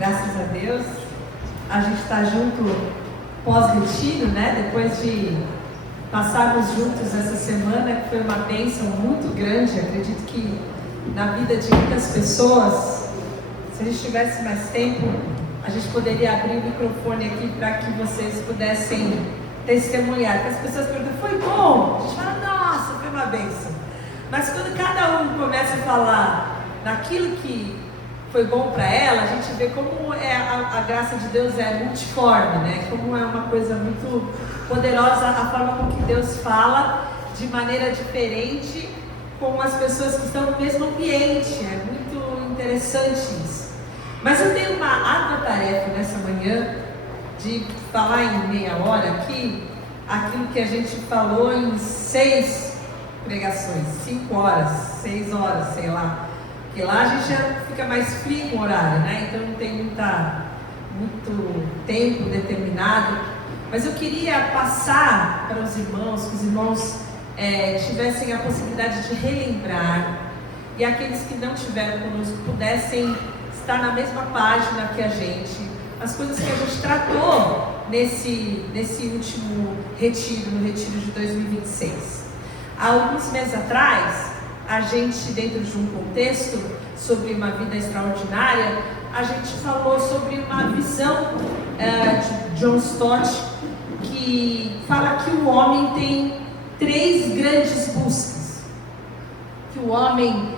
Graças a Deus, a gente está junto pós-retiro, né? Depois de passarmos juntos essa semana, que foi uma bênção muito grande. Acredito que na vida de muitas pessoas, se a gente tivesse mais tempo, a gente poderia abrir o microfone aqui para que vocês pudessem testemunhar. Porque as pessoas perguntam, foi bom? A gente fala, nossa, foi uma bênção. Mas quando cada um começa a falar naquilo que foi bom para ela, a gente vê como a graça de Deus é multiforme, né? Como é uma coisa muito poderosa a forma com que Deus fala de maneira diferente com as pessoas que estão no mesmo ambiente. É muito interessante isso. Mas eu tenho uma árdua tarefa nessa manhã de falar em meia hora aqui aquilo que a gente falou em 6 pregações, 5 horas, 6 horas, sei lá. Porque lá a gente já fica mais frio com o horário, né? Então não tem muito tempo determinado. Mas eu queria passar para os irmãos, que os irmãos tivessem a possibilidade de relembrar, e aqueles que não tiveram conosco pudessem estar na mesma página que a gente, as coisas que a gente tratou nesse último retiro, no retiro de 2026. Há alguns meses atrás, a gente, dentro de um contexto sobre uma vida extraordinária, a gente falou sobre uma visão de John Stott, que fala que o homem tem 3 grandes buscas. Que o homem,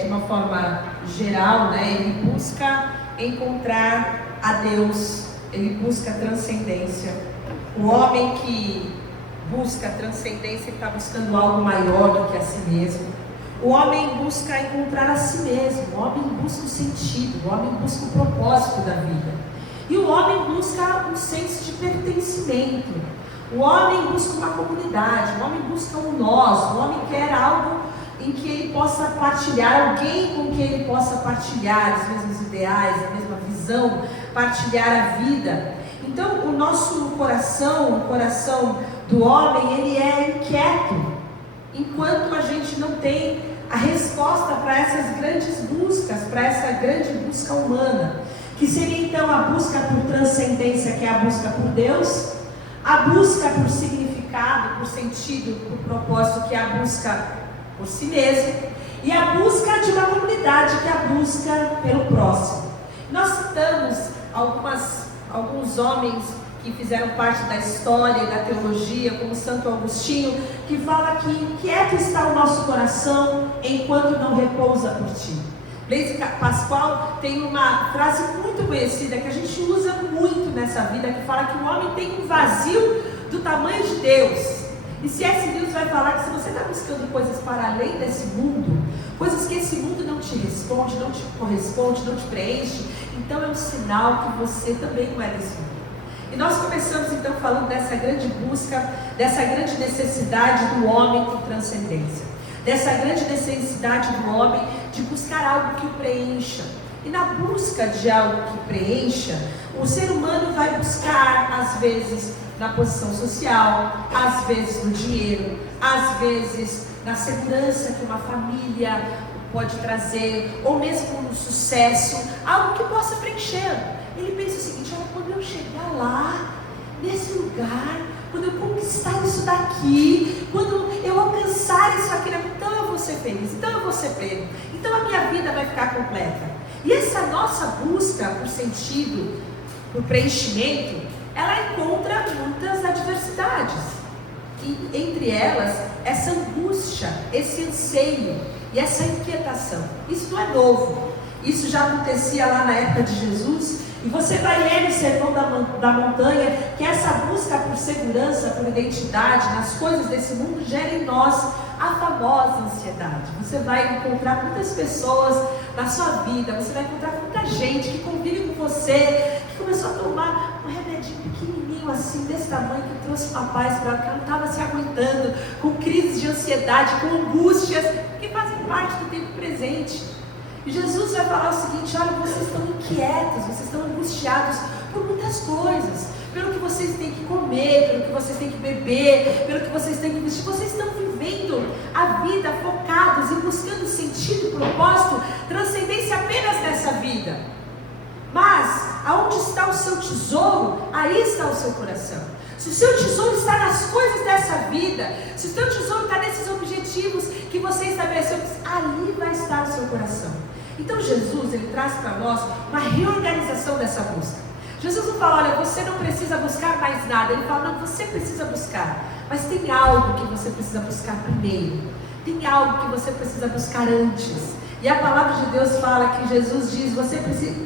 de uma forma geral, né, ele busca encontrar a Deus, ele busca transcendência. O homem que busca transcendência está buscando algo maior do que a si mesmo. O homem busca encontrar a si mesmo, o homem busca o sentido, o homem busca o propósito da vida. E o homem busca um senso de pertencimento. O homem busca uma comunidade, o homem busca um nós, o homem quer algo em que ele possa partilhar, alguém com quem ele possa partilhar os mesmos ideais, a mesma visão, partilhar a vida. Então o nosso coração, o coração do homem, ele é inquieto, enquanto a gente não tem a resposta para essas grandes buscas, para essa grande busca humana, que seria então a busca por transcendência, que é a busca por Deus, a busca por significado, por sentido, por propósito, que é a busca por si mesmo, e a busca de uma comunidade, que é a busca pelo próximo. Nós citamos alguns homens que fizeram parte da história e da teologia, como Santo Agostinho, que fala que inquieto está o nosso coração enquanto não repousa por ti. Blaise Pascal tem uma frase muito conhecida que a gente usa muito nessa vida, que fala que o homem tem um vazio do tamanho de Deus. E C.S. Lewis vai falar que se você está buscando coisas para além desse mundo, coisas que esse mundo não te responde, não te corresponde, não te preenche, então é um sinal que você também não é desse mundo. E nós começamos então falando dessa grande busca, dessa grande necessidade do homem por transcendência, dessa grande necessidade do homem de buscar algo que o preencha. E na busca de algo que preencha, o ser humano vai buscar, às vezes, na posição social, às vezes no dinheiro, às vezes na segurança que uma família pode trazer, ou mesmo no sucesso, algo que possa preencher. Ele pensa o seguinte: olha, quando eu chegar lá, nesse lugar, quando eu conquistar isso daqui, quando eu alcançar isso aqui, então eu vou ser feliz, então eu vou ser pleno, então a minha vida vai ficar completa. E essa nossa busca por sentido, por preenchimento, ela encontra muitas adversidades. E entre elas, essa angústia, esse anseio e essa inquietação. Isso não é novo. Isso já acontecia lá na época de Jesus. E você vai ler no Sermão da Montanha que essa busca por segurança, por identidade nas coisas desse mundo gera em nós a famosa ansiedade. Você vai encontrar muitas pessoas na sua vida, você vai encontrar muita gente que convive com você, que começou a tomar um remedinho pequenininho assim, desse tamanho, que trouxe uma paz para ela, que ela não estava se aguentando, com crises de ansiedade, com angústias, que fazem parte do tempo presente. E Jesus vai falar o seguinte: olha, vocês estão inquietos, vocês estão angustiados por muitas coisas, pelo que vocês têm que comer, pelo que vocês têm que beber, pelo que vocês têm que vestir. Vocês estão vivendo a vida focados e buscando sentido, propósito, transcendência apenas nessa vida. Mas, aonde está o seu tesouro, aí está o seu coração. Se o seu tesouro está nas coisas dessa vida, se o seu tesouro está nesses objetivos que você estabeleceu, ali vai estar o seu coração. Então Jesus, ele traz para nós uma reorganização dessa busca. Jesus não fala, olha, você não precisa buscar mais nada. Ele fala, não, você precisa buscar. Mas tem algo que você precisa buscar primeiro. Tem algo que você precisa buscar antes. E a palavra de Deus fala que Jesus diz, você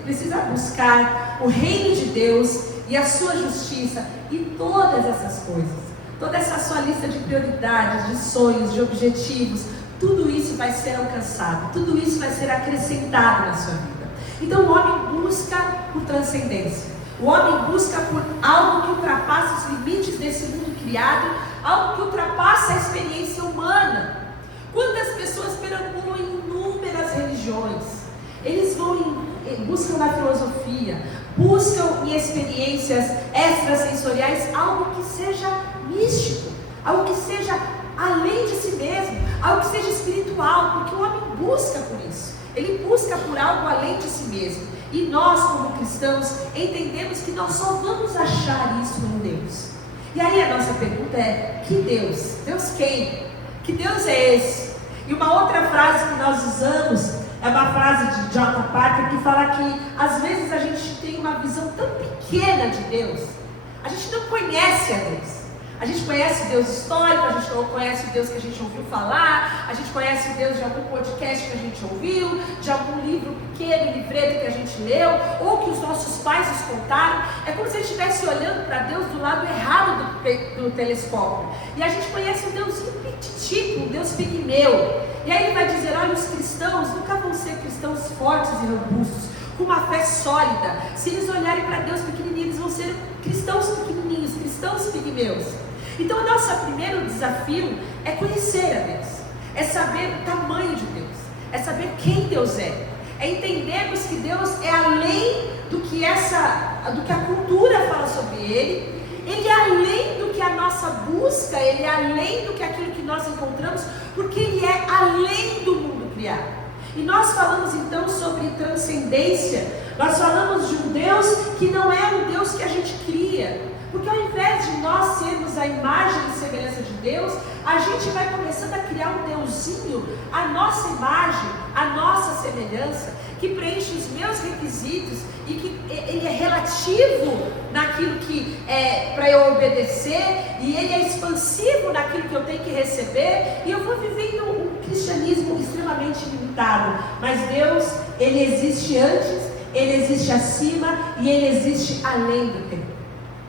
precisa buscar o reino de Deus e a sua justiça e todas essas coisas. Toda essa sua lista de prioridades, de sonhos, de objetivos, tudo isso vai ser alcançado, tudo isso vai ser acrescentado na sua vida. Então o homem busca por transcendência. O homem busca por algo que ultrapassa os limites desse mundo criado, algo que ultrapassa a experiência humana. Quantas pessoas perambulam em inúmeras religiões? Eles buscam na filosofia, buscam em experiências extrasensoriais algo que seja místico, algo que seja além de si mesmo, algo que seja espiritual, porque o homem busca por isso. Ele busca por algo além de si mesmo. E nós, como cristãos, entendemos que nós só vamos achar isso em Deus. E aí a nossa pergunta é, que Deus? Deus quem? Que Deus é esse? E uma outra frase que nós usamos é uma frase de John Parker que fala que às vezes a gente tem uma visão tão pequena de Deus. A gente não conhece a Deus. A gente conhece o Deus histórico, a gente conhece o Deus que a gente ouviu falar, a gente conhece o Deus de algum podcast que a gente ouviu, de algum livro pequeno, livreto que a gente leu, ou que os nossos pais nos contaram. É como se a gente estivesse olhando para Deus do lado errado do telescópio. E a gente conhece um Deusinho petitico, um Deus pigmeu. E aí ele vai dizer, olha, os cristãos nunca vão ser cristãos fortes e robustos, com uma fé sólida. Se eles olharem para Deus pequenininho, eles vão ser cristãos pequenininhos, cristãos pigmeus. Então o nosso primeiro desafio é conhecer a Deus, é saber o tamanho de Deus, é saber quem Deus é entendermos que Deus é além do que a cultura fala sobre Ele é além do que a nossa busca, Ele é além do que aquilo que nós encontramos, porque Ele é além do mundo criado. E nós falamos então sobre transcendência, nós falamos de um Deus que não é um Deus que a gente cria. Porque ao invés de nós sermos a imagem e semelhança de Deus, a gente vai começando a criar um Deusinho, a nossa imagem, a nossa semelhança, que preenche os meus requisitos e que ele é relativo naquilo que é para eu obedecer, e ele é expansivo naquilo que eu tenho que receber, e eu vou vivendo um cristianismo extremamente limitado. Mas Deus, Ele existe antes, Ele existe acima e Ele existe além do tempo.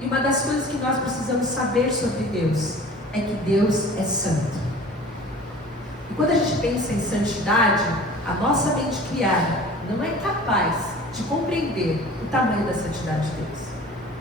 E uma das coisas que nós precisamos saber sobre Deus é que Deus é santo. E quando a gente pensa em santidade, a nossa mente criada não é capaz de compreender o tamanho da santidade de Deus.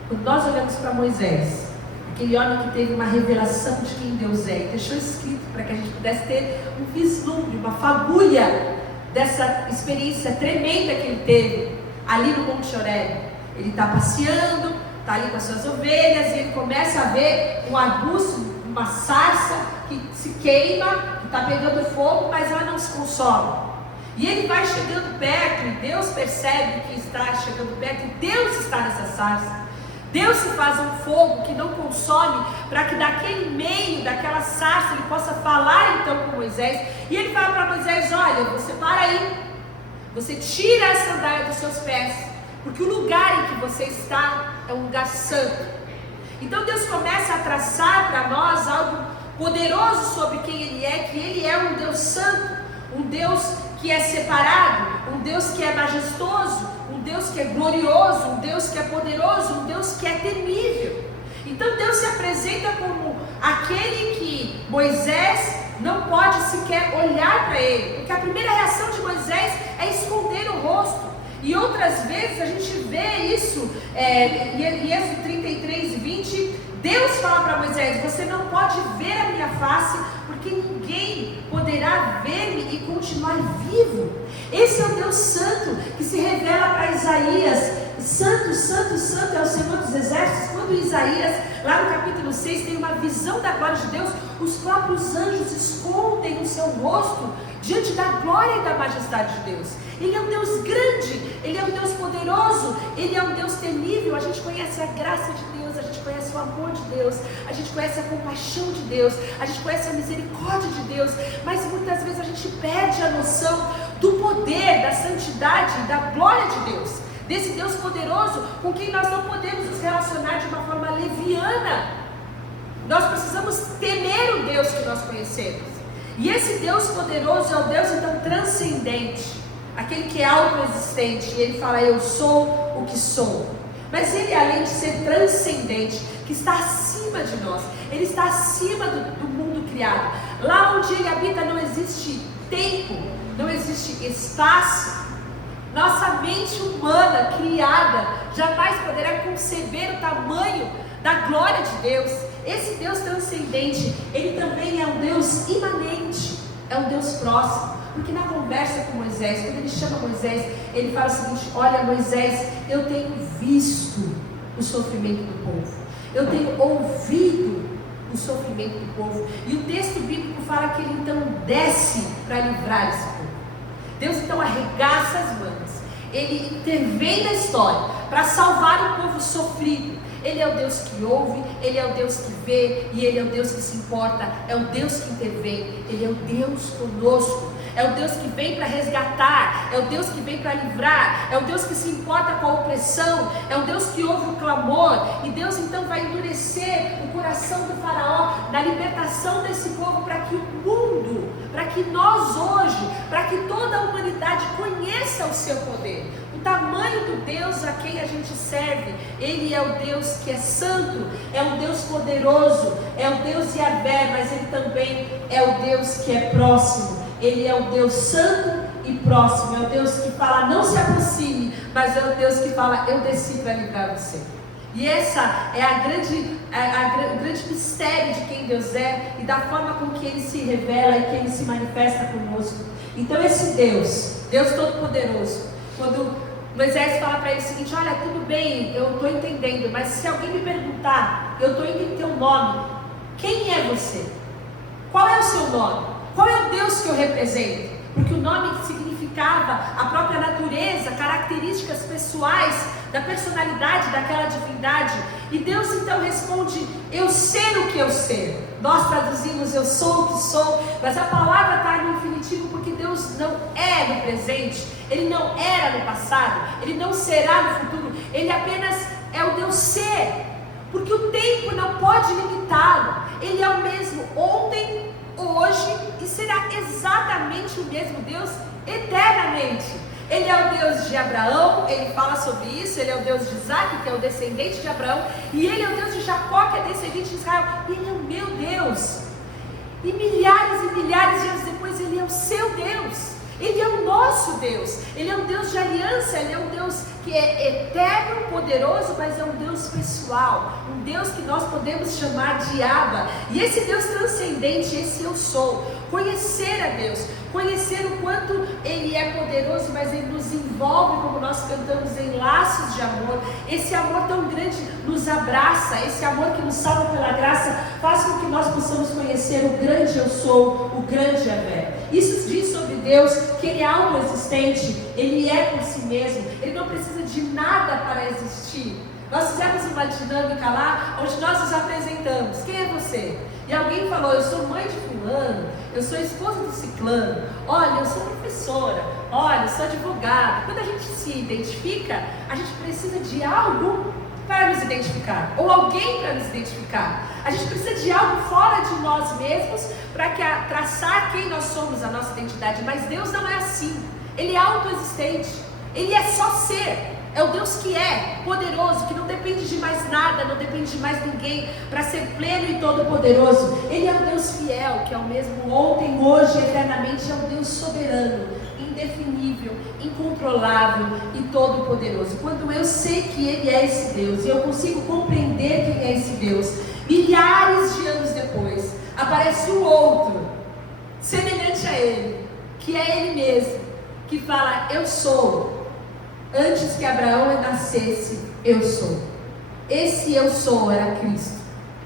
Quando nós olhamos para Moisés, aquele homem que teve uma revelação de quem Deus é, e deixou escrito para que a gente pudesse ter um vislumbre, uma fagulha dessa experiência tremenda que ele teve ali no Monte Horebe. Ele está passeando, está ali com as suas ovelhas, e ele começa a ver um arbusto, uma sarça que se queima, que está pegando fogo, mas ela não se consome. E ele vai chegando perto, e Deus percebe que está chegando perto, e Deus está nessa sarça. Deus se faz um fogo que não consome, para que daquele meio, daquela sarça, ele possa falar então com Moisés. E ele fala para Moisés, olha, você para aí, você tira a sandália dos seus pés, porque o lugar em que você está é um lugar santo. Então Deus começa a traçar para nós algo poderoso sobre quem Ele é, que Ele é um Deus santo, um Deus que é separado, um Deus que é majestoso, um Deus que é glorioso, um Deus que é poderoso, um Deus que é temível. Então Deus se apresenta como aquele que Moisés não pode sequer olhar para ele, porque a primeira reação de Moisés é esconder o rosto. E outras vezes a gente vê isso, em Êxodo 33, 20, Deus fala para Moisés, você não pode ver a minha face, porque ninguém poderá ver-me e continuar vivo. Esse é o Deus santo que se revela para Isaías, santo, santo, santo é o Senhor dos Exércitos. Quando Isaías, lá no capítulo 6, tem uma visão da glória de Deus, os próprios anjos escondem o seu rosto diante da glória e da majestade de Deus. Ele é um Deus grande, Ele é um Deus poderoso, Ele é um Deus temível. A gente conhece a graça de Deus, a gente conhece o amor de Deus, a gente conhece a compaixão de Deus, a gente conhece a misericórdia de Deus, mas muitas vezes a gente perde a noção do poder, da santidade, da glória de Deus, desse Deus poderoso com quem nós não podemos nos relacionar de uma forma leviana. Nós precisamos temer o Deus que nós conhecemos. E esse Deus poderoso é o Deus então transcendente, aquele que é autoexistente. E Ele fala: eu sou o que sou. Mas Ele, além de ser transcendente, que está acima de nós, Ele está acima do mundo criado. Lá onde Ele habita não existe tempo, não existe espaço. Nossa mente humana criada jamais poderá conceber o tamanho da glória de Deus. Esse Deus transcendente, Ele também é um Deus imanente, é um Deus próximo. Porque na conversa com Moisés, quando Ele chama Moisés, Ele fala o seguinte: olha, Moisés, eu tenho visto o sofrimento do povo, eu tenho ouvido o sofrimento do povo. E o texto bíblico fala que Ele então desce para livrar esse povo. Deus então arregaça as mangas, Ele intervém na história para salvar o povo sofrido. Ele é o Deus que ouve, Ele é o Deus que vê, e Ele é o Deus que se importa, é o Deus que intervém, Ele é o Deus conosco, é o Deus que vem para resgatar, é o Deus que vem para livrar, é o Deus que se importa com a opressão, é o Deus que ouve o clamor. E Deus então vai endurecer o coração do faraó na libertação desse povo, para que o mundo, para que nós hoje, para que toda a humanidade conheça o seu poder, o tamanho do Deus a quem a gente serve. Ele é o Deus que é santo, é um Deus poderoso, é o Deus Yahvé, mas Ele também é o Deus que é próximo. Ele é o Deus santo e próximo, é o Deus que fala: não se aproxime, mas é o Deus que fala: eu desci para livrar você. E essa é o grande mistério de quem Deus é e da forma com que Ele se revela e que Ele se manifesta conosco. Então esse Deus Todo-Poderoso, quando Moisés fala para ele o seguinte: olha, tudo bem, eu estou entendendo, mas se alguém me perguntar, eu estou indo em teu nome, quem é você? Qual é o seu nome? Qual é o Deus que eu represento? Porque o nome significava a própria natureza, características pessoais da personalidade daquela divindade. E Deus então responde: eu sei o que eu sei. Nós traduzimos eu sou o que sou, mas a palavra está no infinitivo, porque Deus não é no presente, Ele não era no passado, Ele não será no futuro, Ele apenas é o Deus ser, porque o tempo não pode limitá-lo. Ele é o mesmo ontem, hoje e será exatamente o mesmo Deus eternamente. Ele é o Deus de Abraão, Ele fala sobre isso. Ele é o Deus de Isaac, que é o descendente de Abraão, e Ele é o Deus de Jacó, que é descendente de Israel. E Ele é o meu Deus. E milhares de anos depois, Ele é o seu Deus. Ele é o nosso Deus. Ele é um Deus de aliança. Ele é um Deus que é eterno, poderoso, mas é um Deus pessoal, um Deus que nós podemos chamar de Abba. E esse Deus transcendente, esse eu sou, conhecer a Deus, conhecer o quanto Ele é poderoso, mas Ele nos envolve, como nós cantamos, em laços de amor. Esse amor tão grande nos abraça, esse amor que nos salva pela graça, faz com que nós possamos conhecer o grande eu sou, o grande Yahvé. Isso diz sobre Deus que Ele é autoexistente, Ele é por si mesmo, Ele não precisa de nada para existir. Nós fizemos uma dinâmica lá, onde nós nos apresentamos: quem é você? E alguém falou: eu sou mãe de fulano, eu sou esposa do ciclano, olha, eu sou professora, olha, eu sou advogada. Quando a gente se identifica, a gente precisa de algo para nos identificar, ou alguém para nos identificar. A gente precisa de algo fora de nós mesmos para traçar quem nós somos, a nossa identidade. Mas Deus não é assim. Ele é autoexistente, Ele é só ser. É o Deus que é poderoso, que não depende de mais nada, não depende de mais ninguém para ser pleno e todo poderoso. Ele é um Deus fiel, que é o mesmo ontem, hoje, eternamente. É um Deus soberano, indefinível, incontrolável e todo poderoso. Quando eu sei que Ele é esse Deus, e eu consigo compreender quem é esse Deus, milhares de anos depois, aparece um outro, semelhante a Ele, que é Ele mesmo, que fala: eu sou. Antes que Abraão nascesse, eu sou. Esse eu sou era Cristo.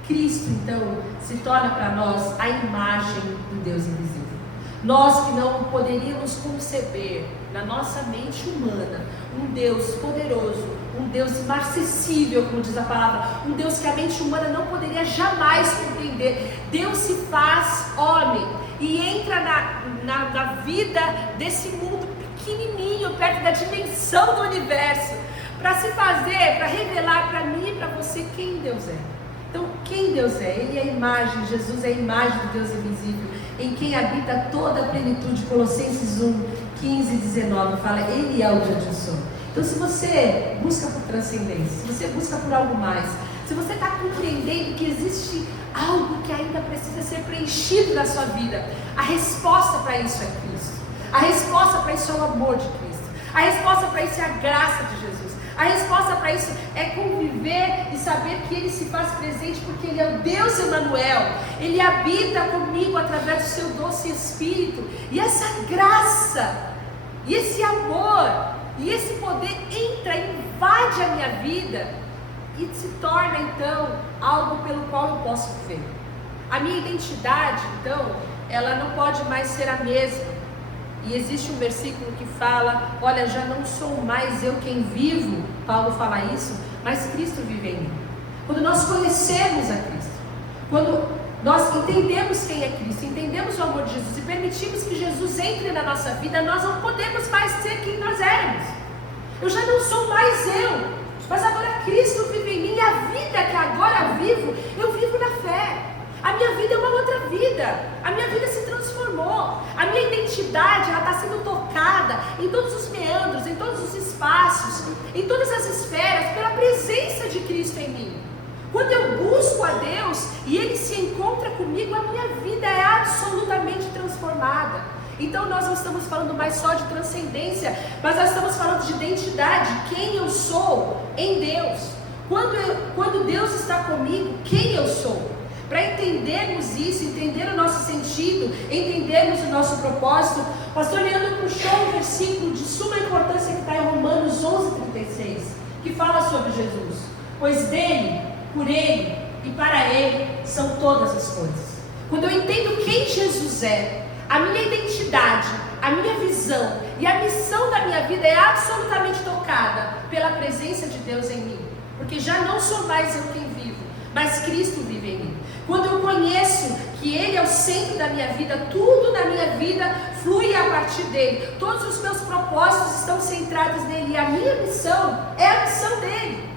Cristo, então, se torna para nós a imagem do Deus invisível. Nós que não poderíamos conceber na nossa mente humana, um Deus poderoso, um Deus inacessível, como diz a palavra, um Deus que a mente humana não poderia jamais compreender. Deus se faz homem e entra na vida desse mundo pequenininho, perto da dimensão do universo, para se fazer, para revelar para mim e para você quem Deus é. Então, quem Deus é? Ele é a imagem, Jesus é a imagem do Deus invisível, em quem habita toda a plenitude. Colossenses 1, 15 e 19 fala, Ele é o grande eu sou. Então, se você busca por transcendência, se você busca por algo mais, se você está compreendendo que existe algo que ainda precisa ser preenchido na sua vida, a resposta para isso é Cristo. A resposta para isso é o amor de Cristo. A resposta para isso é a graça de Jesus. A resposta para isso é conviver e saber que Ele se faz presente, porque Ele é o Deus Emanuel. Ele habita comigo através do seu doce Espírito. E essa graça, e esse amor, e esse poder entra, invade a minha vida e se torna então algo pelo qual eu posso viver. A minha identidade, então, ela não pode mais ser a mesma. E existe um versículo que fala, olha, já não sou mais eu quem vivo, Paulo fala isso, mas Cristo vive em mim. Quando nós conhecemos a Cristo, quando nós entendemos quem é Cristo, entendemos o amor de Jesus e permitimos que Jesus entre na nossa vida, nós não podemos mais ser quem nós éramos. Eu já não sou mais eu, mas agora Cristo vive em mim, e a vida que agora vivo, eu vivo na fé. A minha vida é uma outra vida, a minha vida se transformou, a minha identidade está sendo tocada em todos os meandros, em todos os espaços, em todas as esferas, pela presença de Cristo em mim. Quando eu busco a Deus e Ele se encontra comigo, a minha vida é absolutamente transformada. Então nós não estamos falando mais só de transcendência, mas nós estamos falando de identidade, quem eu sou em Deus. Quando Deus está comigo, quem eu sou? Para entendermos isso, entender o nosso sentido, entendermos o nosso propósito, o pastor Leandro puxou um versículo de suma importância que está em Romanos 11:36, que fala sobre Jesus. Pois dele, por ele e para ele são todas as coisas. Quando eu entendo quem Jesus é, a minha identidade, a minha visão e a missão da minha vida é absolutamente tocada pela presença de Deus em mim. Porque já não sou mais eu quem vivo, mas Cristo vive em mim. Quando eu conheço que Ele é o centro da minha vida, tudo na minha vida flui a partir dEle. Todos os meus propósitos estão centrados nele, e a minha missão é a missão dEle.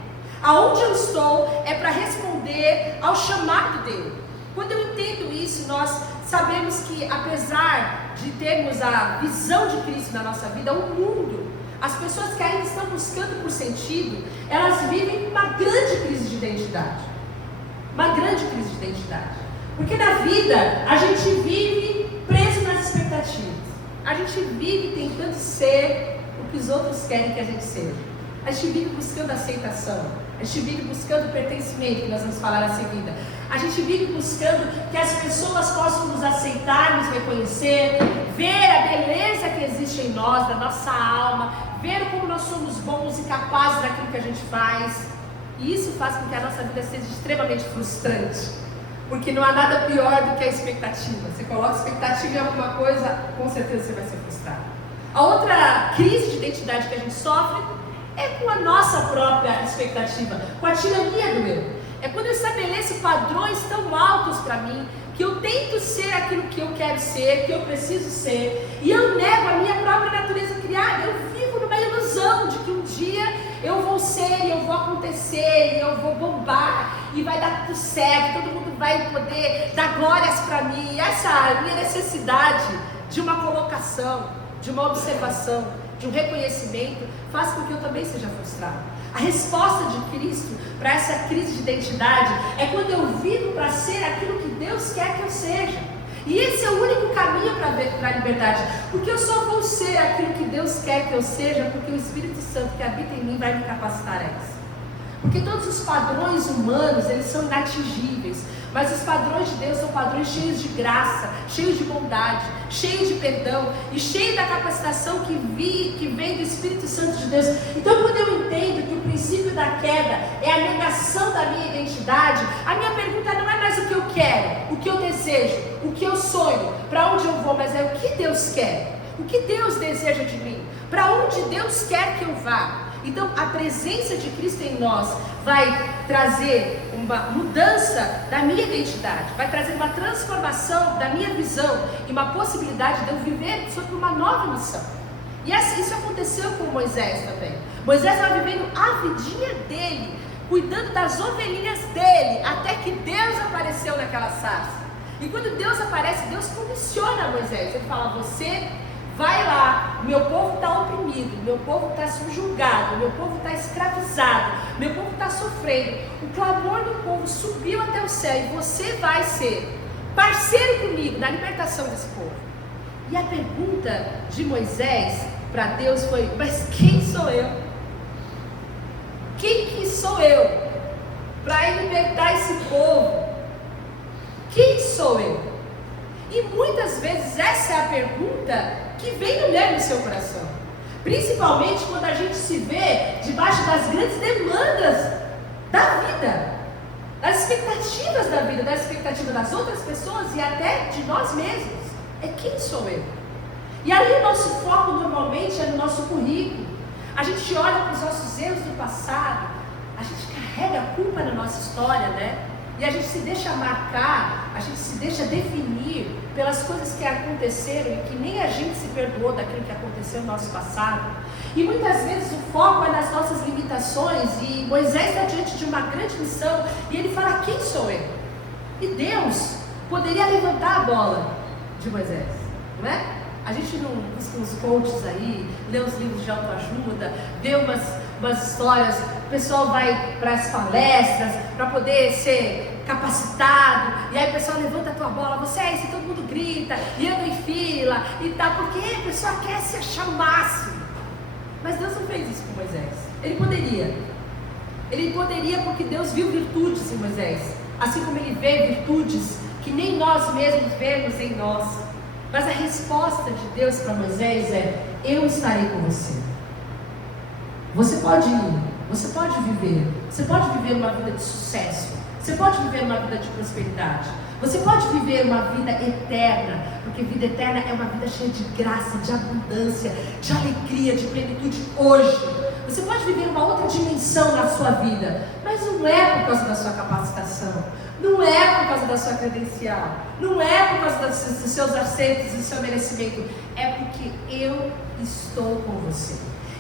Aonde eu estou é para responder ao chamado dEle. Quando eu entendo isso, nós sabemos que, apesar de termos a visão de Cristo na nossa vida, o mundo, as pessoas que ainda estão buscando por sentido, elas vivem uma grande crise de identidade. Uma grande crise de identidade. Porque na vida a gente vive preso nas expectativas. A gente vive tentando ser o que os outros querem que a gente seja. A gente vive buscando aceitação. A gente vive buscando pertencimento, que nós vamos falar em seguida. A gente vive buscando que as pessoas possam nos aceitar, nos reconhecer, ver a beleza que existe em nós, da nossa alma, ver como nós somos bons e capazes daquilo que a gente faz. E isso faz com que a nossa vida seja extremamente frustrante, porque não há nada pior do que a expectativa. Você coloca expectativa em alguma coisa, com certeza você vai ser frustrado. A outra crise de identidade que a gente sofre é com a nossa própria expectativa, com a tirania do eu. É quando eu estabeleço padrões tão altos para mim, que eu tento ser aquilo que eu quero ser, que eu preciso ser, e eu nego a minha própria natureza criada. Eu vivo numa ilusão de que um dia eu vou ser, e eu vou acontecer, e eu vou bombar, e vai dar tudo certo, todo mundo vai poder dar glórias para mim. E essa minha necessidade de uma colocação, de uma observação, de um reconhecimento, faz com que eu também seja frustrado. A resposta de Cristo para essa crise de identidade é quando eu vivo para ser aquilo que Deus quer que eu seja. E esse é o único caminho para a liberdade, porque eu só vou ser aquilo que Deus quer que eu seja, porque o Espírito Santo que habita em mim vai me capacitar a isso. Porque todos os padrões humanos, eles são inatingíveis, mas os padrões de Deus são padrões cheios de graça, cheios de bondade, cheios de perdão e cheios da capacitação que vem do Espírito Santo de Deus. Então, quando eu entendo que o princípio da queda é a negação da minha identidade, a minha pergunta não é mais o que eu quero, o que eu desejo, o que eu sonho, para onde eu vou, mas é o que Deus quer, o que Deus deseja de mim. para onde Deus quer que eu vá. Então a presença de Cristo em nós vai trazer uma mudança da minha identidade, vai trazer uma transformação da minha visão e uma possibilidade de eu viver sobre uma nova missão. E isso aconteceu com Moisés também. Moisés estava vivendo a vidinha dele, cuidando das ovelhinhas dele, até que Deus apareceu naquela sarça. E quando Deus aparece, Deus comissiona Moisés. Ele fala: você vai lá, meu povo está oprimido, meu povo está subjugado, meu povo está escravizado, meu povo está sofrendo. O clamor do povo subiu até o céu e você vai ser parceiro comigo na libertação desse povo. E a pergunta de Moisés para Deus foi: mas quem sou eu? Quem que sou eu para libertar esse povo? Quem sou eu? E muitas vezes essa é a pergunta que vem no seu coração, principalmente quando a gente se vê debaixo das grandes demandas da vida, das expectativas da vida, das expectativas das outras pessoas e até de nós mesmos. É quem sou eu? E ali o nosso foco normalmente é no nosso currículo. A gente olha para os nossos erros do passado, a gente carrega a culpa na nossa história, né? E a gente se deixa marcar, a gente se deixa definir pelas coisas que aconteceram e que nem a gente se perdoou daquilo que aconteceu no nosso passado. E muitas vezes o foco é nas nossas limitações, e Moisés está diante de uma grande missão e ele fala: quem sou eu? E Deus poderia levantar a bola de Moisés, não é? A gente não busca uns coaches aí, lê uns livros de autoajuda, vê umas histórias, o pessoal vai para as palestras para poder ser capacitado, e aí o pessoal levanta a tua bola, você é isso, e todo mundo grita, e anda em fila, e tal, porque a pessoa quer se achar o máximo. Mas Deus não fez isso com Moisés. Ele poderia porque Deus viu virtudes em Moisés, assim como ele vê virtudes que nem nós mesmos vemos em nós. Mas a resposta de Deus para Moisés é: eu estarei com você. Você pode ir, você pode viver uma vida de sucesso, você pode viver uma vida de prosperidade, você pode viver uma vida eterna, porque vida eterna é uma vida cheia de graça, de abundância, de alegria, de plenitude hoje. Você pode viver uma outra dimensão na sua vida, mas não é por causa da sua capacitação, não é por causa da sua credencial, não é por causa dos seus acertos e do seu merecimento, é porque eu estou com você.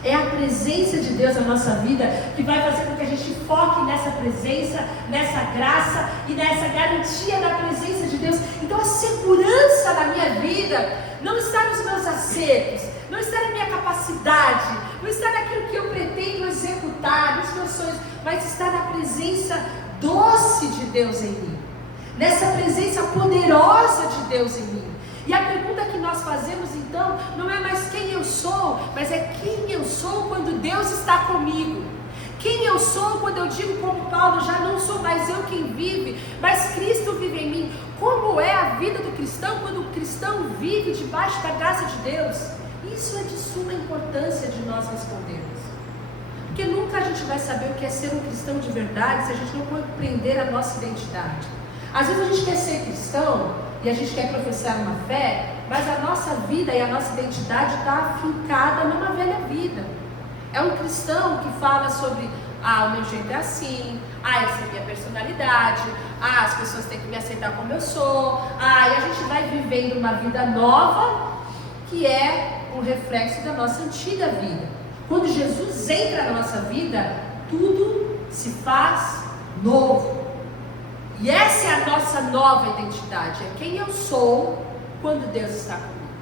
É a presença de Deus na nossa vida que vai fazer com que a gente foque nessa presença, nessa graça e nessa garantia da presença de Deus. Então a segurança na minha vida não está nos meus acertos, não está na minha capacidade, não está naquilo que eu pretendo executar, nos meus sonhos, mas está na presença doce de Deus em mim, nessa presença poderosa de Deus em mim. E a pergunta que nós fazemos então não é mais quem eu sou, mas é quem eu sou quando Deus está comigo. Quem eu sou quando eu digo como Paulo: já não sou mais eu quem vive, mas Cristo vive em mim. Como é a vida do cristão quando o cristão vive debaixo da graça de Deus? Isso é de suma importância de nós respondermos. Porque nunca a gente vai saber o que é ser um cristão de verdade se a gente não compreender a nossa identidade. Às vezes a gente quer ser cristão e a gente quer professar uma fé, mas a nossa vida e a nossa identidade está afincada numa velha vida. É um cristão que fala sobre: o meu jeito é assim, essa é a minha personalidade, as pessoas têm que me aceitar como eu sou, e a gente vai vivendo uma vida nova que é um reflexo da nossa antiga vida. Quando Jesus entra na nossa vida, tudo se faz novo. E essa é a nossa nova identidade, é quem eu sou quando Deus está comigo.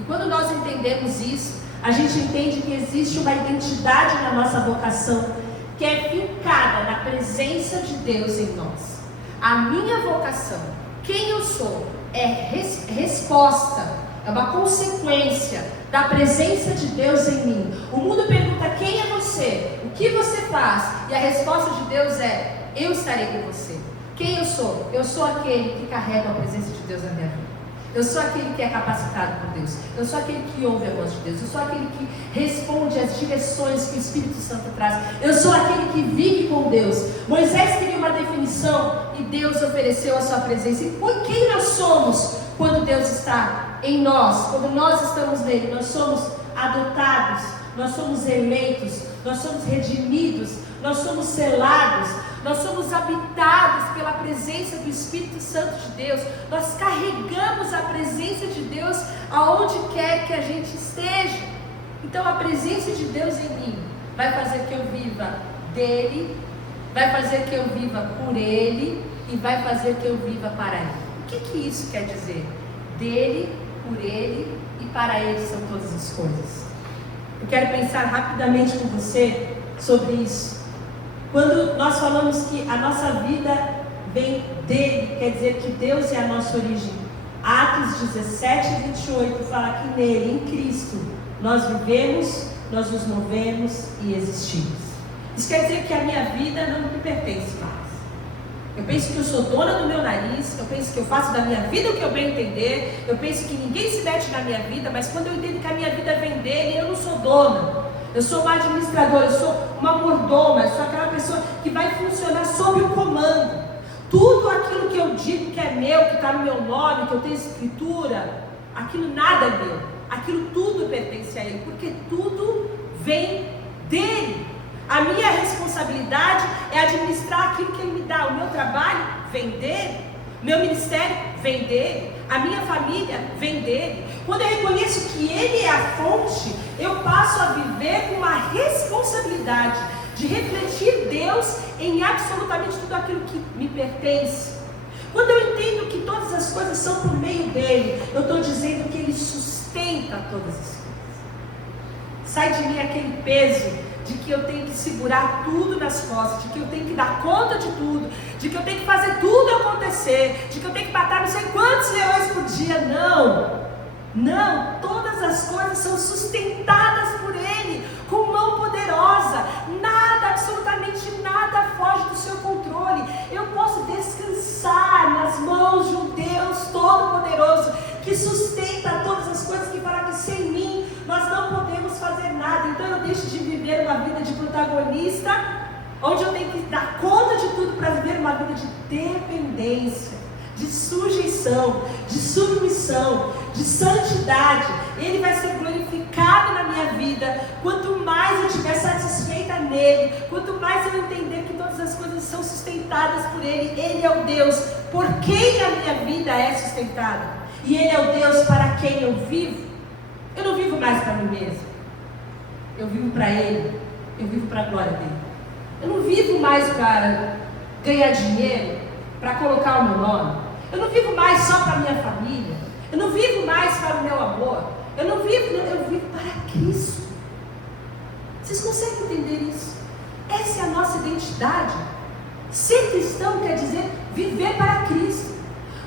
E quando nós entendemos isso, a gente entende que existe uma identidade na nossa vocação que é fincada na presença de Deus em nós. A minha vocação, quem eu sou, é resposta, é uma consequência da presença de Deus em mim. O mundo pergunta: quem é você? O que você faz? E a resposta de Deus é: eu estarei com você. Quem eu sou? Eu sou aquele que carrega a presença de Deus na minha vida. Eu sou aquele que é capacitado por Deus. Eu sou aquele que ouve a voz de Deus. Eu sou aquele que responde às direções que o Espírito Santo traz. Eu sou aquele que vive com Deus. Moisés queria uma definição e Deus ofereceu a sua presença. E por quem nós somos quando Deus está em nós? Quando nós estamos nele, nós somos adotados, nós somos eleitos, nós somos redimidos, nós somos selados, nós somos habitados pela presença do Espírito Santo de Deus. Nós carregamos a presença de Deus aonde quer que a gente esteja. Então a presença de Deus em mim vai fazer que eu viva dele, vai fazer que eu viva por ele e vai fazer que eu viva para ele. O que isso quer dizer? Dele, por ele e para ele são todas as coisas. Eu quero pensar rapidamente com você sobre isso. Quando nós falamos que a nossa vida vem dele, quer dizer que Deus é a nossa origem. Atos 17 e 28 fala que nele, em Cristo, nós vivemos, nós nos movemos e existimos. Isso quer dizer que a minha vida não me pertence mais. Eu penso que eu sou dona do meu nariz, eu penso que eu faço da minha vida o que eu bem entender, eu penso que ninguém se mete na minha vida, mas quando eu entendo que a minha vida vem dele, eu não sou dona. Eu sou uma administradora, eu sou uma mordoma, eu sou aquela pessoa que vai funcionar sob o comando. Tudo aquilo que eu digo que é meu, que está no meu nome, que eu tenho escritura, aquilo nada é meu. Aquilo tudo pertence a ele, porque tudo vem dele. A minha responsabilidade é administrar aquilo que ele me dá. O meu trabalho vem dele, meu ministério vem dele, a minha família vem dele. Quando eu reconheço que ele é a fonte, eu passo a viver com uma responsabilidade de refletir Deus em absolutamente tudo aquilo que me pertence. Quando eu entendo que todas as coisas são por meio dele, eu estou dizendo que ele sustenta todas as coisas. Sai de mim aquele peso de que eu tenho que segurar tudo nas costas, de que eu tenho que dar conta de tudo, de que eu tenho que fazer tudo acontecer, de que eu tenho que matar não sei quantos leões por dia. Não, todas as coisas são sustentadas por ele, com mão poderosa. Nada, absolutamente nada foge do seu controle. Eu posso descansar nas mãos de um Deus Todo-Poderoso, que sustenta todas as coisas, que fala que sem mim nós não podemos fazer nada. Então eu deixo de viver uma vida de protagonista, onde eu tenho que dar conta de tudo, para viver uma vida de dependência, de sujeição, de submissão, de santidade. Ele vai ser glorificado na minha vida quanto mais eu estiver satisfeita nele, quanto mais eu entender que todas as coisas são sustentadas por ele. Ele é o Deus por quem a minha vida é sustentada, e ele é o Deus para quem eu vivo. Eu não vivo mais para mim mesmo, eu vivo para ele, eu vivo para a glória dele. Eu não vivo mais para ganhar dinheiro, para colocar o meu nome. Eu não vivo mais só para a minha família. Eu não vivo mais para o meu amor. Eu vivo para Cristo. Vocês conseguem entender isso? Essa é a nossa identidade. Ser cristão quer dizer viver para Cristo.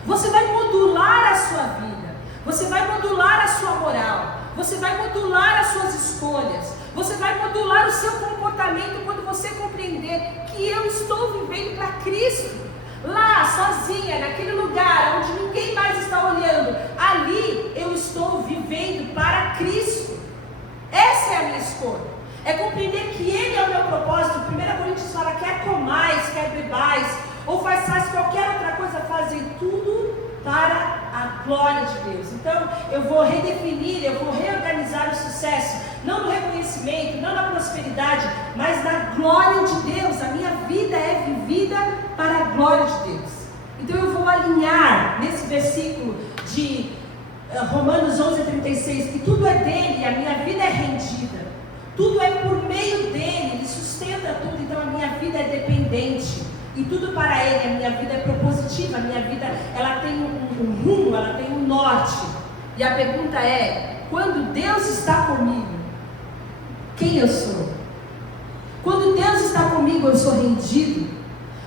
Você vai modular a sua vida, você vai modular a sua moral, você vai modular as suas escolhas, você vai modular o seu comportamento quando você compreender que eu estou vivendo para Cristo. Lá, sozinha, naquele lugar onde ninguém mais está olhando, ali eu estou vivendo para Cristo. Essa é a minha escolha. É compreender que Ele é o meu propósito. 1 Coríntios fala: quer comais, quer bebais, ou façais qualquer outra coisa, fazem tudo para a glória de Deus. Então eu vou redefinir, eu vou reorganizar o sucesso, não no reconhecimento, não na prosperidade, mas na glória de Deus. A minha vida é vivida para a glória de Deus. Então eu vou alinhar nesse versículo de Romanos 11:36, que tudo é dele e a minha vida é rendida, tudo é por meio dele, ele sustenta tudo. Então a minha vida é dependente e tudo para ele. A minha vida é propositiva, a minha vida ela tem um rumo, ela tem um norte. E a pergunta é: quando Deus está comigo, quem eu sou? Quando Deus está comigo, eu sou rendido?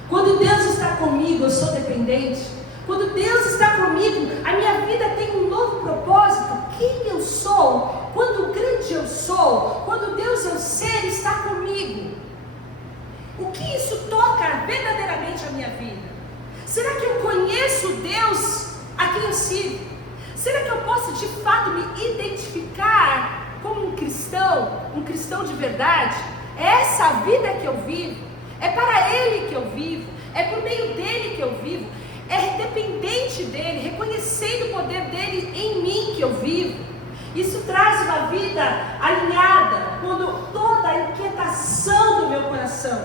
Quando Deus está comigo, eu sou dependente? Quando Deus está comigo, a minha vida tem um novo propósito. Quem eu sou? Quando grande eu sou? Quando Deus eu ser está comigo? O que isso toca verdadeiramente a minha vida? Será que eu conheço Deus a quem eu sirvo? Será que eu posso de fato me identificar como um cristão de verdade? É essa a vida que eu vivo? É para Ele que eu vivo? É por meio dele que eu vivo? É dependente dele, reconhecendo o poder dele em mim que eu vivo? Isso traz uma vida alinhada, quando toda a inquietação do meu coração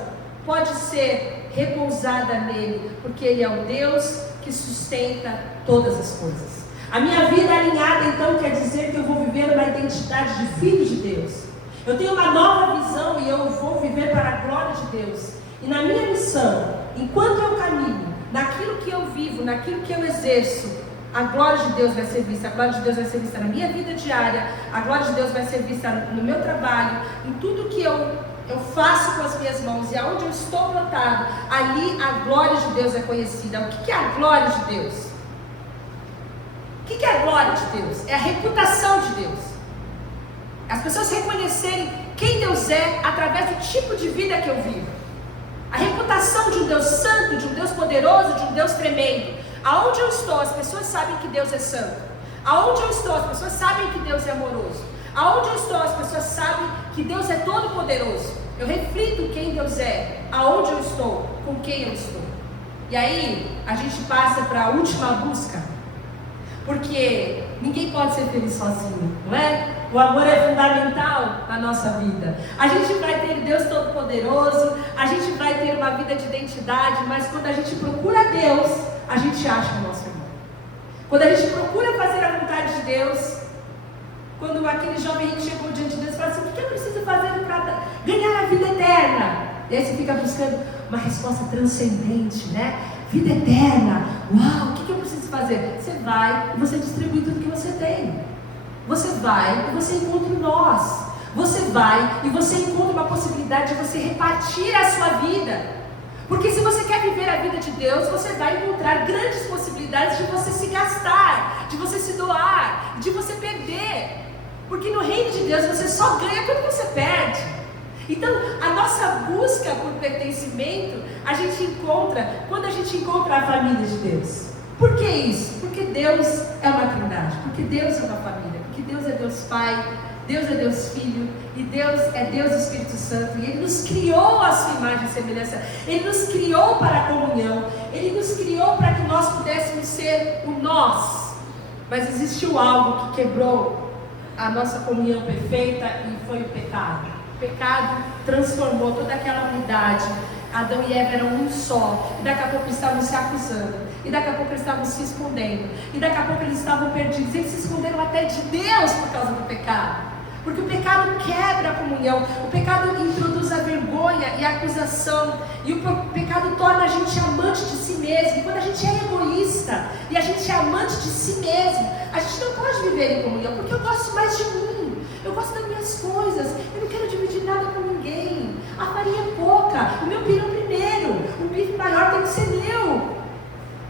pode ser repousada nele, porque ele é o Deus que sustenta todas as coisas. A minha vida alinhada então quer dizer que eu vou viver uma identidade de filho de Deus. Eu tenho uma nova visão e eu vou viver para a glória de Deus. E na minha missão, enquanto eu caminho, naquilo que eu vivo, naquilo que eu exerço, a glória de Deus vai ser vista. A glória de Deus vai ser vista na minha vida diária. A glória de Deus vai ser vista no meu trabalho, em tudo que eu faço com as minhas mãos, e aonde eu estou plantado, ali a glória de Deus é conhecida. O que é a glória de Deus? O que é a glória de Deus? É a reputação de Deus. As pessoas reconhecerem quem Deus é através do tipo de vida que eu vivo. A reputação de um Deus santo, de um Deus poderoso, de um Deus tremendo. Aonde eu estou, as pessoas sabem que Deus é santo. Aonde eu estou, as pessoas sabem que Deus é amoroso. Aonde eu estou, as pessoas sabem que Deus é todo poderoso. Eu reflito quem Deus é, aonde eu estou, com quem eu estou. E aí, a gente passa para a última busca. Porque ninguém pode ser feliz sozinho, não é? O amor é fundamental na nossa vida. A gente vai ter Deus Todo-Poderoso, a gente vai ter uma vida de identidade, mas quando a gente procura Deus, a gente acha o nosso irmão. Quando a gente procura fazer a vontade de Deus, quando aquele jovem rico chegou diante de Deus e falou assim: o que eu preciso fazer para ganhar a vida eterna? E aí você fica buscando uma resposta transcendente, né? Vida eterna, uau, o que eu preciso fazer? Você vai e você distribui tudo que você tem. Você vai e você encontra o nós. Você vai e você encontra uma possibilidade de você repartir a sua vida. Porque se você quer viver a vida de Deus, você vai encontrar grandes possibilidades de você se gastar, de você se doar, de você perder. Porque no reino de Deus você só ganha quando você perde. Então, a nossa busca por pertencimento, a gente encontra quando a gente encontra a família de Deus. Por que isso? Porque Deus é uma trindade, porque Deus é uma família, porque Deus é Deus Pai, Deus é Deus Filho, e Deus é Deus Espírito Santo, e Ele nos criou a sua imagem e semelhança, Ele nos criou para a comunhão, Ele nos criou para que nós pudéssemos ser o nós. Mas existiu algo que quebrou a nossa comunhão perfeita e foi o pecado. O pecado transformou toda aquela unidade. Adão e Eva eram um só, e daqui a pouco eles estavam se acusando, e daqui a pouco eles estavam se escondendo, e daqui a pouco eles estavam perdidos. Eles se esconderam até de Deus por causa do pecado, porque o pecado quebra a comunhão, o pecado introduz a vergonha e a acusação, e o pecado torna a gente amante de si mesmo. E quando a gente é egoísta e a gente é amante de si mesmo, a gente não pode viver em comunhão, porque eu gosto mais de mim, eu gosto das minhas coisas, eu não quero dividir nada com ninguém, a farinha é pouca, o meu pirão primeiro, o bife maior tem que ser meu.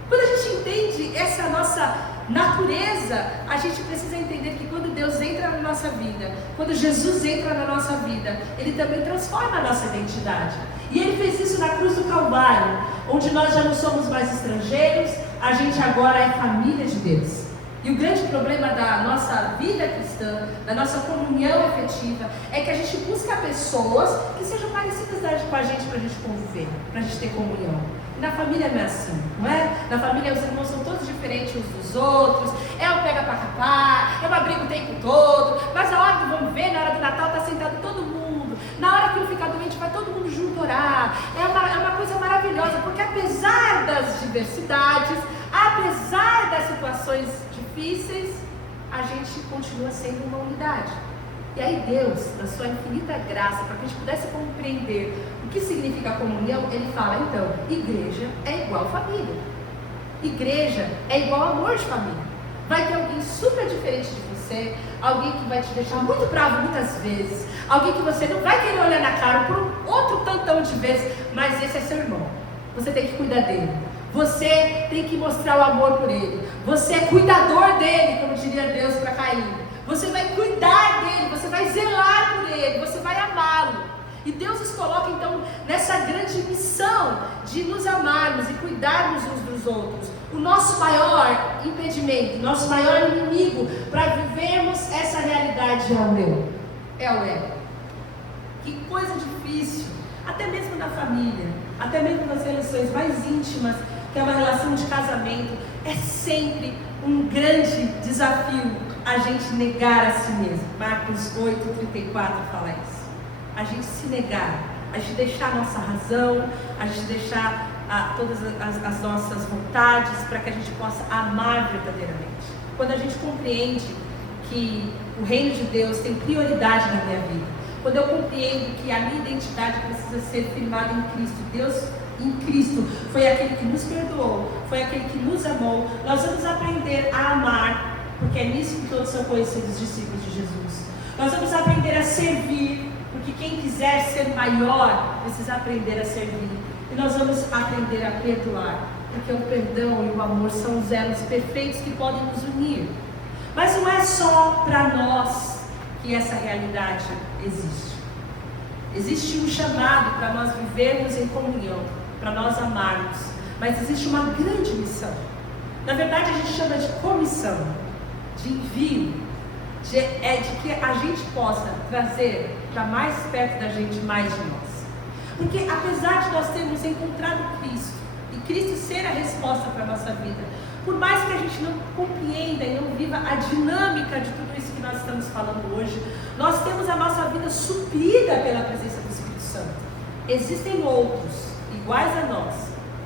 Quando a gente entende essa nossa natureza, a gente precisa entender que quando Deus entra na nossa vida, quando Jesus entra na nossa vida, Ele também transforma a nossa identidade. E Ele fez isso na cruz do Calvário, onde nós já não somos mais estrangeiros, a gente agora é família de Deus. E o grande problema da nossa vida cristã, da nossa comunhão efetiva, é que a gente busca pessoas que sejam parecidas com a gente para a gente conviver, para a gente ter comunhão. E na família não é assim, não é? Na família os irmãos são todos diferentes uns dos outros, é um pega para capar, é uma briga o tempo todo, mas na hora do vamos ver, na hora do Natal está sentado todo mundo, na hora que um fica doente vai todo mundo junto orar. É uma coisa maravilhosa, porque apesar das diversidades, apesar das situações difíceis, a gente continua sendo uma unidade. E aí Deus, na sua infinita graça, para que a gente pudesse compreender o que significa comunhão, Ele fala, então, igreja é igual família. Igreja é igual amor de família. Vai ter alguém super diferente de você, alguém que vai te deixar muito bravo muitas vezes, alguém que você não vai querer olhar na cara por outro tantão de vezes, mas esse é seu irmão. Você tem que cuidar dele. Você tem que mostrar o amor por ele. Você é cuidador dele, como diria Deus para Caim. Você vai cuidar dele, você vai zelar por ele, você vai amá-lo. E Deus nos coloca então nessa grande missão de nos amarmos e cuidarmos uns dos outros. O nosso maior impedimento, o nosso maior inimigo para vivermos essa realidade é o eu, é o ego. Que coisa difícil, até mesmo na família, até mesmo nas relações mais íntimas, que é uma relação de casamento, é sempre um grande desafio a gente negar a si mesmo. Marcos 8:34 fala isso. A gente se negar, a gente deixar a nossa razão, a gente deixar todas as nossas vontades, para que a gente possa amar verdadeiramente. Quando a gente compreende que o reino de Deus tem prioridade na minha vida, quando eu compreendo que a minha identidade precisa ser firmada em Cristo, Deus em Cristo foi aquele que nos perdoou, foi aquele que nos amou, nós vamos aprender a amar, porque é nisso que todos são conhecidos discípulos de Jesus. Nós vamos aprender a servir, porque quem quiser ser maior precisa aprender a servir. E nós vamos aprender a perdoar, porque o perdão e o amor são os elos perfeitos que podem nos unir. Mas não é só para nós que essa realidade existe. Existe um chamado para nós vivermos em comunhão, para nós amarmos, mas existe uma grande missão. Na verdade a gente chama de comissão, de envio, de que a gente possa trazer para mais perto da gente mais de nós. Porque apesar de nós termos encontrado Cristo, e Cristo ser a resposta para a nossa vida, por mais que a gente não compreenda e não viva a dinâmica de tudo isso que nós estamos falando hoje, nós temos a nossa vida suprida pela presença do Espírito Santo. Existem outros, iguais a nós,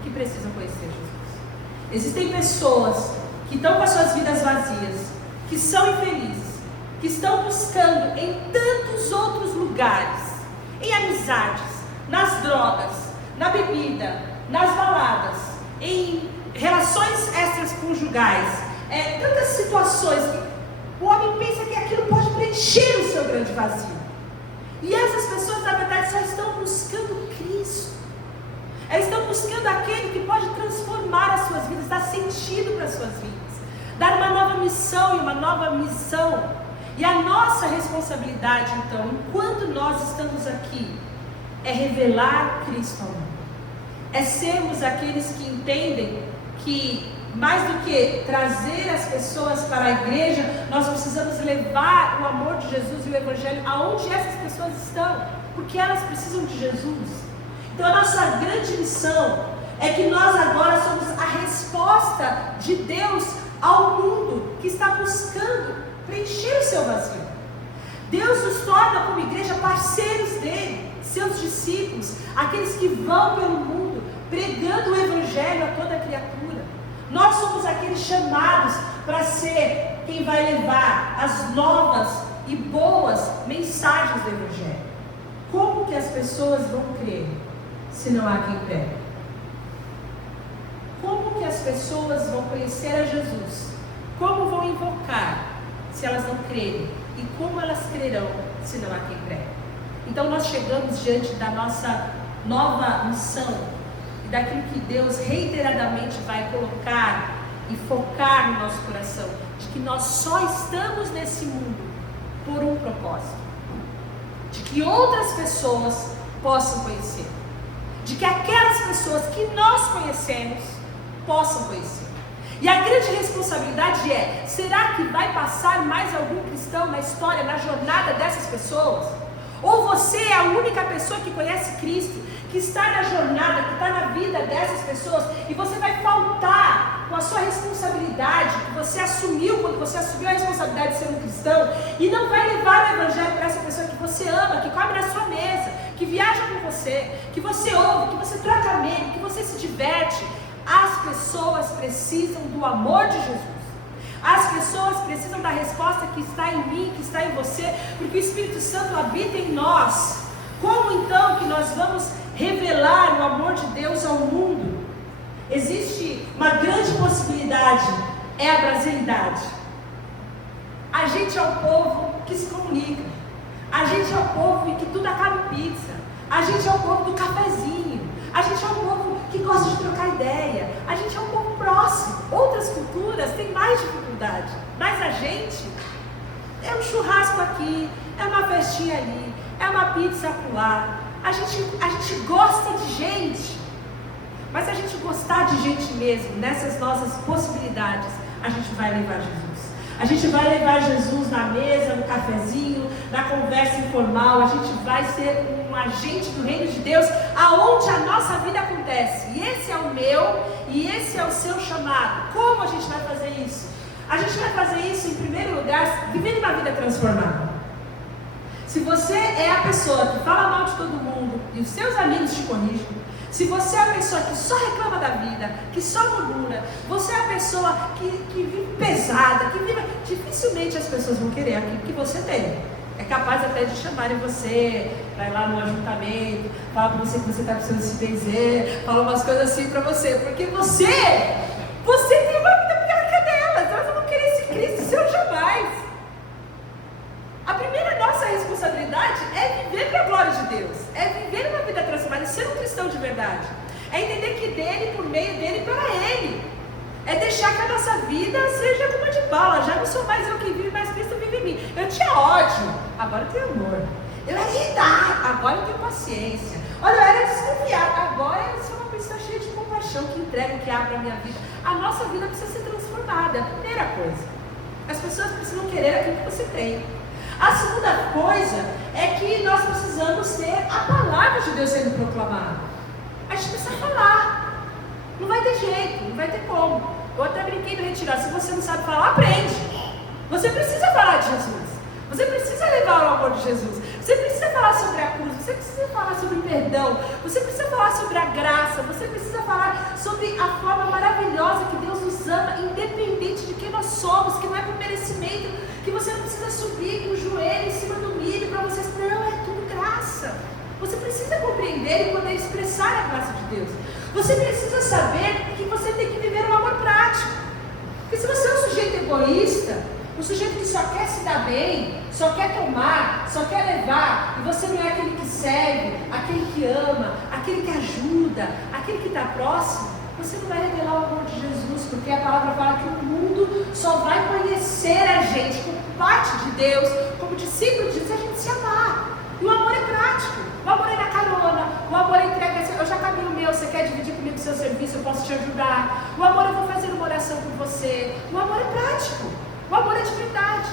que precisam conhecer Jesus. Existem pessoas que estão com as suas vidas vazias, que são infelizes, que estão buscando em tantos outros lugares, em amizades, nas drogas, na bebida, nas baladas, em relações extraconjugais, tantas situações que o homem pensa que aquilo pode preencher o seu grande vazio. E essas pessoas, na verdade, só estão buscando Cristo. Elas estão buscando aquele que pode transformar as suas vidas, dar sentido para as suas vidas, dar uma nova missão e uma nova missão. E a nossa responsabilidade, então, enquanto nós estamos aqui, é revelar Cristo ao mundo. É sermos aqueles que entendem que, mais do que trazer as pessoas para a igreja, nós precisamos levar o amor de Jesus e o Evangelho aonde essas pessoas estão, porque elas precisam de Jesus. Então a nossa grande missão é que nós agora somos a resposta de Deus ao mundo que está buscando preencher o seu vazio. Deus nos torna como igreja parceiros dele, seus discípulos, aqueles que vão pelo mundo pregando o Evangelho a toda criatura. Nós somos aqueles chamados para ser quem vai levar as novas e boas mensagens do Evangelho. Como que as pessoas vão crer se não há quem pregue? Como que as pessoas vão conhecer a Jesus? Como vão invocar se elas não crerem? E como elas crerão se não há quem pregue? Então nós chegamos diante da nossa nova missão e daquilo que Deus reiteradamente vai colocar e focar no nosso coração, de que nós só estamos nesse mundo por um propósito, de que outras pessoas possam conhecer, de que aquelas pessoas que nós conhecemos possam conhecer. E a grande responsabilidade será que vai passar mais algum cristão na história, na jornada dessas pessoas? Ou você é a única pessoa que conhece Cristo, que está na jornada, que está na vida dessas pessoas, e você vai faltar com a sua responsabilidade, que você assumiu quando você assumiu a responsabilidade de ser um cristão, e não vai levar o Evangelho para essa pessoa que você ama, que come na sua mesa, que viaja com você, que você ouve, que você troca meme, que você se diverte. As pessoas precisam do amor de Jesus. As pessoas precisam da resposta que está em mim, que está em você, porque o Espírito Santo habita em nós. Como então que nós vamos revelar o amor de Deus ao mundo? Existe uma grande possibilidade, é a brasilidade. A gente é o povo que se comunica. A gente é o povo que tudo acaba em pizza. A gente é o povo do cafezinho. A gente é o povo que gosta de trocar ideia. A gente é um povo próximo. Outras culturas têm mais dificuldade, mas a gente é um churrasco aqui, é uma festinha ali, é uma pizza acolá. A gente gosta de gente, mas a gente gostar de gente mesmo, nessas nossas possibilidades, a gente vai levar Jesus. A gente vai levar Jesus na mesa, no cafezinho, na conversa informal. A gente vai ser um agente do reino de Deus aonde a nossa vida acontece. E esse é o meu e esse é o seu chamado. Como a gente vai fazer isso? A gente vai fazer isso, em primeiro lugar, vivendo uma vida transformada. Se você é a pessoa que fala mal de todo mundo e os seus amigos te corrigem, se você é a pessoa que só reclama da vida, que só murmura, você é a pessoa que vive pesada, dificilmente as pessoas vão querer aquilo que você tem. É capaz até de chamarem você, vai lá no ajuntamento, falar para você que você está precisando se benzer, falar umas coisas assim para você, porque você tem uma vida pior que a delas, elas não vão querer esse Cristo seu jamais. A primeira nossa responsabilidade é viver para a glória de Deus, é viver uma vida transformada, é ser um cristão de verdade, é entender que dele, por meio dele, para ele, é deixar que a nossa vida seja como a de Paulo. Já não sou mais eu que vivo, mas Cristo vive em mim. Eu tinha ódio, agora eu tenho amor. Eu era irritado, agora eu tenho paciência. Olha, eu era desconfiado, agora eu sou uma pessoa cheia de compaixão, que entrega, que abre a minha vida. A nossa vida precisa ser transformada, é a primeira coisa. As pessoas precisam querer aquilo que você tem. A segunda coisa é que nós precisamos ter a palavra de Deus sendo proclamada. A gente precisa falar. Não vai ter jeito, não vai ter como. Eu até brinquei no retirado, se você não sabe falar, aprende. Você precisa falar de Jesus. Você precisa levar o amor de Jesus. Você precisa falar sobre a cruz. Você precisa falar sobre o perdão. Você precisa falar sobre a graça. Você precisa falar sobre a forma maravilhosa que Deus nos ama, independente de quem nós somos, que não é por merecimento, que você não precisa subir com o joelho em cima do milho para você. Não, é tudo graça. Você precisa compreender e poder expressar a graça de Deus. Você precisa saber que você tem que viver um amor prático. Porque se você é um sujeito egoísta, um sujeito que só quer se dar bem, só quer tomar, só quer levar, e você não é aquele que serve, aquele que ama, aquele que ajuda, aquele que está próximo, você não vai revelar o amor de Jesus, porque a palavra fala que o mundo só vai conhecer a gente como parte de Deus, como discípulo de Deus, se a gente se amar. E o amor é prático. O amor é na carona, o amor é entrega, eu já caminho o meu, você quer dividir comigo o seu serviço, eu posso te ajudar. O amor, eu vou fazer uma oração por você. O amor é prático, o amor é de verdade.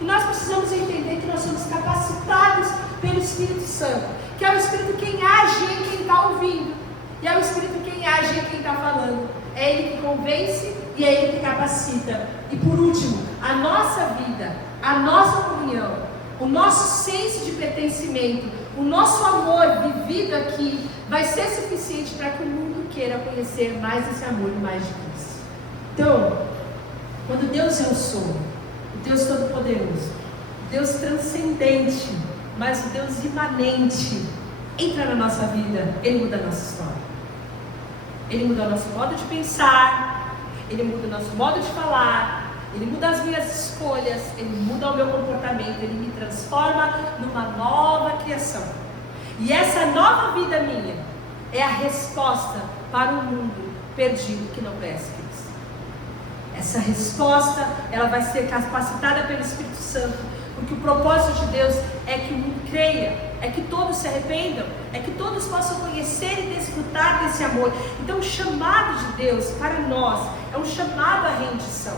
E nós precisamos entender que nós somos capacitados pelo Espírito Santo, que é o Espírito quem age em quem está ouvindo, e é o Espírito quem age em quem está falando. É Ele que convence e é Ele que capacita. E por último, a nossa vida, a nossa comunhão, o nosso senso de pertencimento, o nosso amor vivido aqui vai ser suficiente para que o mundo queira conhecer mais esse amor e mais de Cristo. Então, quando Deus eu sou, o Deus Todo-Poderoso, o Deus transcendente, mas o Deus imanente, entra na nossa vida, Ele muda a nossa história. Ele muda o nosso modo de pensar, Ele muda o nosso modo de falar, Ele muda as minhas escolhas, Ele muda o meu comportamento, Ele me transforma numa nova criação. E essa nova vida minha é a resposta para o mundo perdido que não conhece Cristo. Essa resposta, ela vai ser capacitada pelo Espírito Santo, porque o propósito de Deus é que o mundo creia, é que todos se arrependam, é que todos possam conhecer e desfrutar desse amor. Então o chamado de Deus para nós é um chamado à rendição.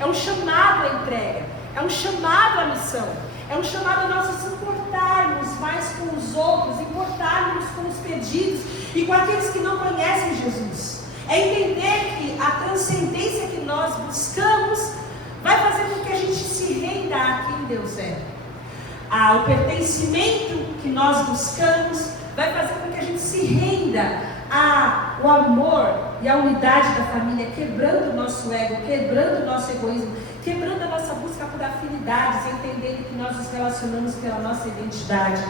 É um chamado à entrega, é um chamado à missão, é um chamado a nós nos importarmos mais com os outros, importarmos com os perdidos e com aqueles que não conhecem Jesus. É entender que a transcendência que nós buscamos vai fazer com que a gente se renda a quem Deus é. O pertencimento que nós buscamos vai fazer com que a gente se renda ao amor e à unidade da família, quebrando o nosso ego, quebrando o nosso egoísmo, quebrando a nossa busca por afinidades, entendendo que nós nos relacionamos pela nossa identidade.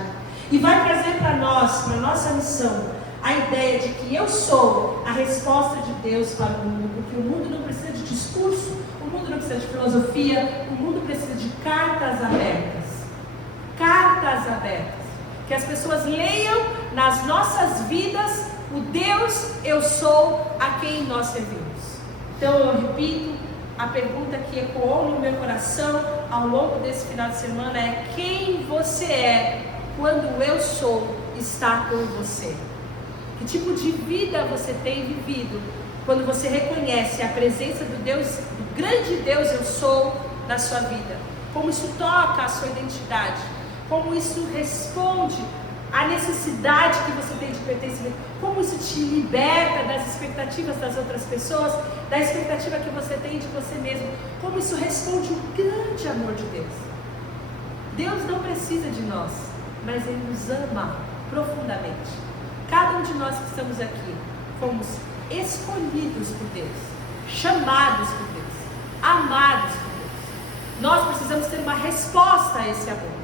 E vai trazer para nós, para a nossa missão, a ideia de que eu sou a resposta de Deus para o mundo, porque o mundo não precisa de discurso, o mundo não precisa de filosofia, o mundo precisa de cartas abertas. Cartas abertas. Que as pessoas leiam nas nossas vidas o Deus eu sou a quem nós servimos. Então eu repito, a pergunta que ecoou no meu coração ao longo desse final de semana é: quem você é quando o eu sou está com você? Que tipo de vida você tem vivido quando você reconhece a presença do Deus, do grande Deus eu sou na sua vida? Como isso toca a sua identidade? Como isso responde a necessidade que você tem de pertencimento, como isso te liberta das expectativas das outras pessoas, da expectativa que você tem de você mesmo, como isso responde o grande amor de Deus. Deus não precisa de nós, mas Ele nos ama profundamente. Cada um de nós que estamos aqui, fomos escolhidos por Deus, chamados por Deus, amados por Deus. Nós precisamos ter uma resposta a esse amor.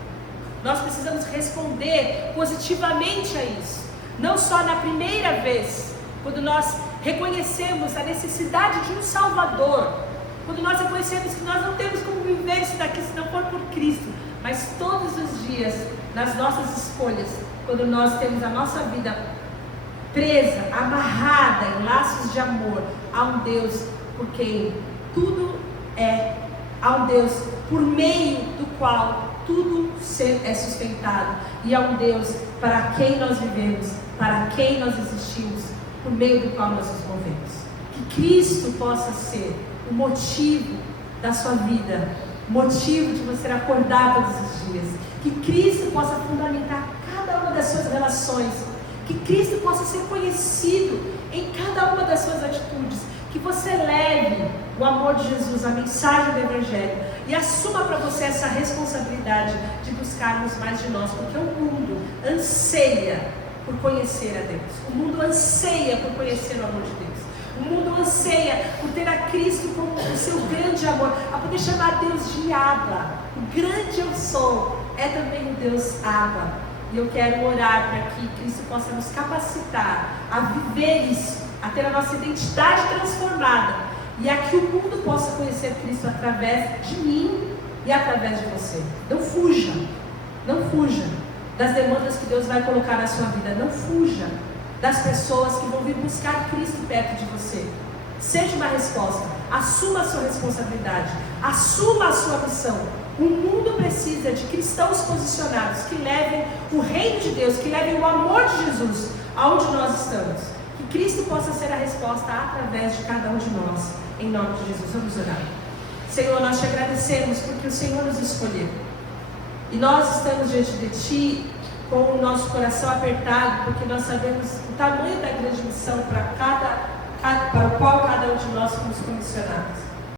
Nós precisamos responder positivamente a isso. Não só na primeira vez, quando nós reconhecemos a necessidade de um Salvador, quando nós reconhecemos que nós não temos como viver isso daqui se não for por Cristo, mas todos os dias, nas nossas escolhas, quando nós temos a nossa vida presa, amarrada em laços de amor a um Deus por quem tudo é, a um Deus por meio do qual tudo é sustentado, e a um Deus para quem nós vivemos, para quem nós existimos, por meio do qual nós nos movemos. Que Cristo possa ser o motivo da sua vida, o motivo de você acordar todos os dias. Que Cristo possa fundamentar cada uma das suas relações. Que Cristo possa ser conhecido em cada uma das suas atitudes. Que você leve o amor de Jesus, a mensagem do Evangelho, e assuma para você essa responsabilidade de buscarmos mais de nós, porque o mundo anseia por conhecer a Deus. O mundo anseia por conhecer o amor de Deus. O mundo anseia por ter a Cristo como o seu grande amor, a poder chamar Deus de Abba. O grande eu sou é também o Deus Abba. E eu quero orar para que Cristo possa nos capacitar a viver isso, a ter a nossa identidade transformada, e a que o mundo possa conhecer Cristo através de mim e através de você. Não fuja, não fuja das demandas que Deus vai colocar na sua vida. Não fuja das pessoas que vão vir buscar Cristo perto de você. Seja uma resposta, assuma a sua responsabilidade, assuma a sua missão. O mundo precisa de cristãos posicionados, que levem o reino de Deus, que levem o amor de Jesus aonde nós estamos. Que Cristo possa ser a resposta através de cada um de nós. Em nome de Jesus, vamos orar. Senhor, nós te agradecemos porque o Senhor nos escolheu. E nós estamos diante de Ti com o nosso coração apertado, porque nós sabemos o tamanho da grande missão para o qual cada um de nós fomos comissionados.